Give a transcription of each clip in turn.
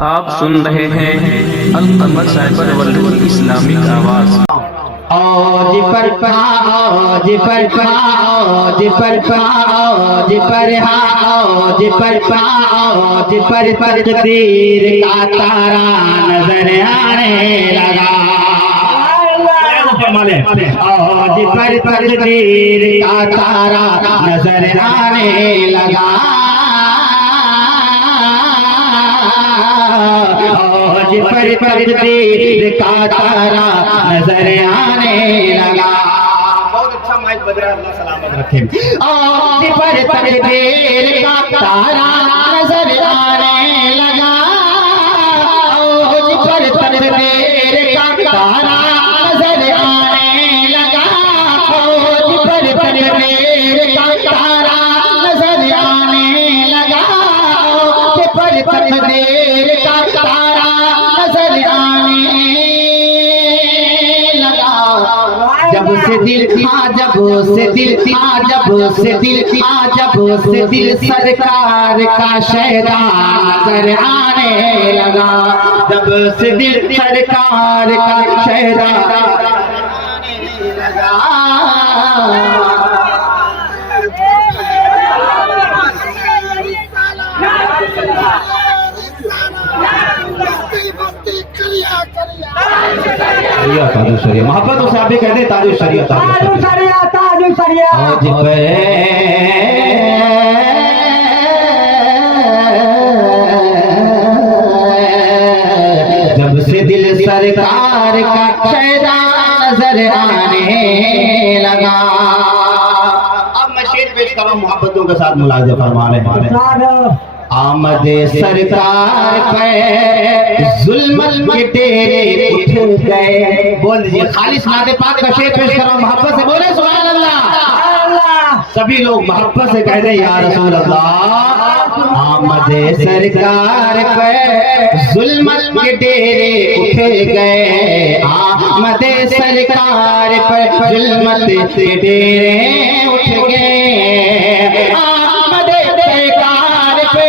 आप सुन रहे हैं अल-कमर साइबर वर्ल्ड की इस्लामिक आवाज़। औज पर औज पर औज पर औज पर औज पर तकदीर का तारा नजर आने लगा। औज पर तकदीर का तारा नजर आने लगा। पर तकदीर का तारा नजर आने लगा। बहुत अच्छा माइक बज रहा है, अल्लाह सलामत रखे। आज पर तकदीर का तारा नजर आने लगा। आज पर तकदीर का तारा नजर आने लगा। आज पर तकदीर का तारा नजर आने लगा। आज पर तकदीर का तारा जब से दिल सरकार का शहरा नजर आने लगा। जब से दिल सरकार का शहरा आने लगा। मोहब्बत से आप भी कहते हैं ताजु शरिया ताजु शरिया ताजु शरिया। जब से दिल सरकार का शहरा नजर आने लगा। अब मैं शेर पेश कर रहा हूँ, मोहब्बतों के साथ मुलाज़ा फरमा रहे हैं। आमदे सरकार पे जुल्मत के डेरे उठ गए। बोल दीजिए, खालिस नाते पाक का शेर पेश करो, मोहब्बत से बोले सुभान अल्लाह। सभी लोग मोहब्बत से कहते या रसूल अल्लाह। आमदे सरकार पे जुल्मत के डेरे उठ गए। आमदे सरकार पे जुल्मत के डेरे उठ गए। आमदे सरकार पे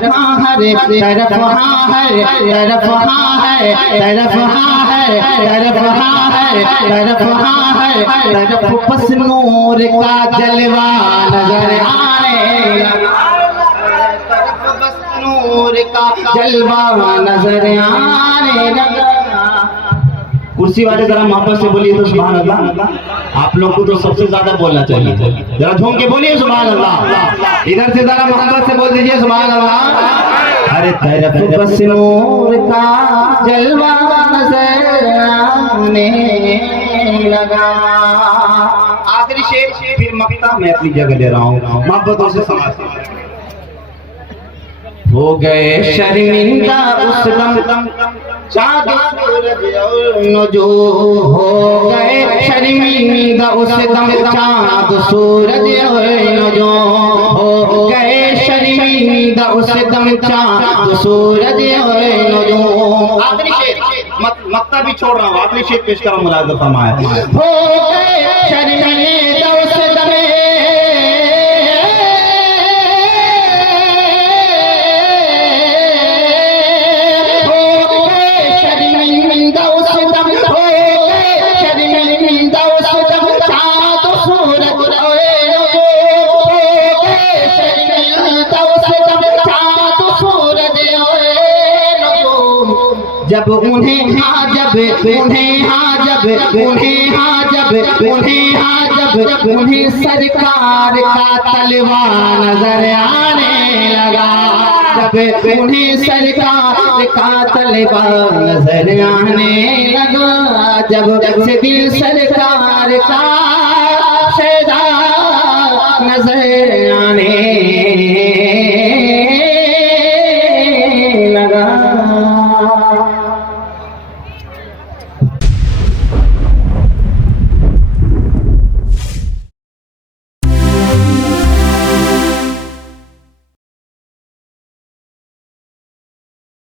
तरफ हरे तरफ है तरफ है तरफ है तरफ है तरफ बस नूर का जलवा नजर आने लगा। तरफ बस नूर का जलवा नजर आने लगा। कुर्सी वाले जरा मोहब्बत से बोलिए तो सुभान अल्लाह। आप लोग को तो सबसे ज्यादा बोलना चाहिए, जरा झूम के बोलिए सुभान अल्लाह। इधर से जरा मोहब्बत से बोल दीजिए सुभान अल्लाह। अरे तरफ बस नूर का जलवा नजर आने लगा। आखिरी शेर फिर मक्ता मैं अपनी जगह ले रहा हूँ, मोहब्बतों से समाज हो गए शर्मिंदा उस दम चाँद सूरज और नजूम। हो गए शर्मिंदा उस दम चाँद सूरज और नजूम। हो गए शर्मिंदा उस दम चाँद सूरज और नजूम। आखिरी शेर मक्ता भी छोड़ रहा हूँ, आखिरी शेर पेश करो, मुलाज़ा फरमाए। हो गए शर्मिंदा उस दम जब उन्हें सरकार का तलवा नजर आने लगा। जब उन्हें सरकार का तलवा नजर आने लगा। जब से दिल सरकार का